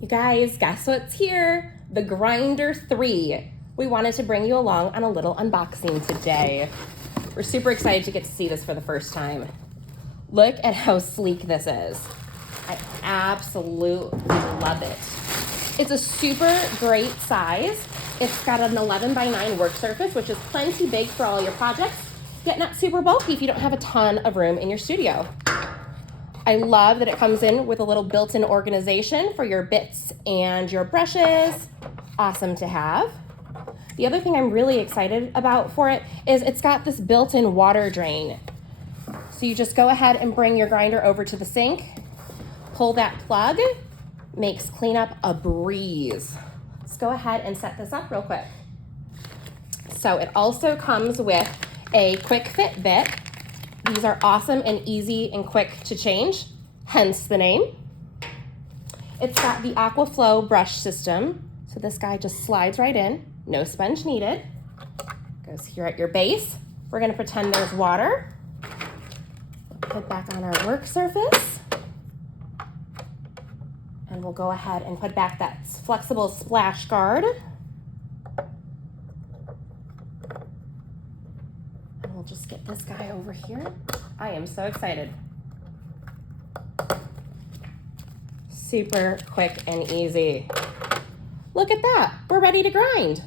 You guys, guess what's here? The Grinder 3. We wanted to bring you along on a little unboxing today. We're super excited to get to see this for the first time. Look at how sleek this is. I absolutely love it. It's a super great size. It's got an 11 by 9 work surface, which is plenty big for all your projects, yet not super bulky if you don't have a ton of room in your studio. I love that it comes in with a little built-in organization for your bits and your brushes. Awesome to have. The other thing I'm really excited about for it is it's got this built-in water drain. So you just go ahead and bring your grinder over to the sink, pull that plug, makes cleanup a breeze. Let's go ahead and set this up real quick. So it also comes with a quick fit bit. These are awesome and easy and quick to change, hence the name. It's got the Aquaflow brush system. So this guy just slides right in, no sponge needed. Goes here at your base. We're gonna pretend there's water. Put it back on our work surface. And we'll go ahead and put back that flexible splash guard. We'll just get this guy over here. I am so excited. Super quick and easy. Look at that, we're ready to grind.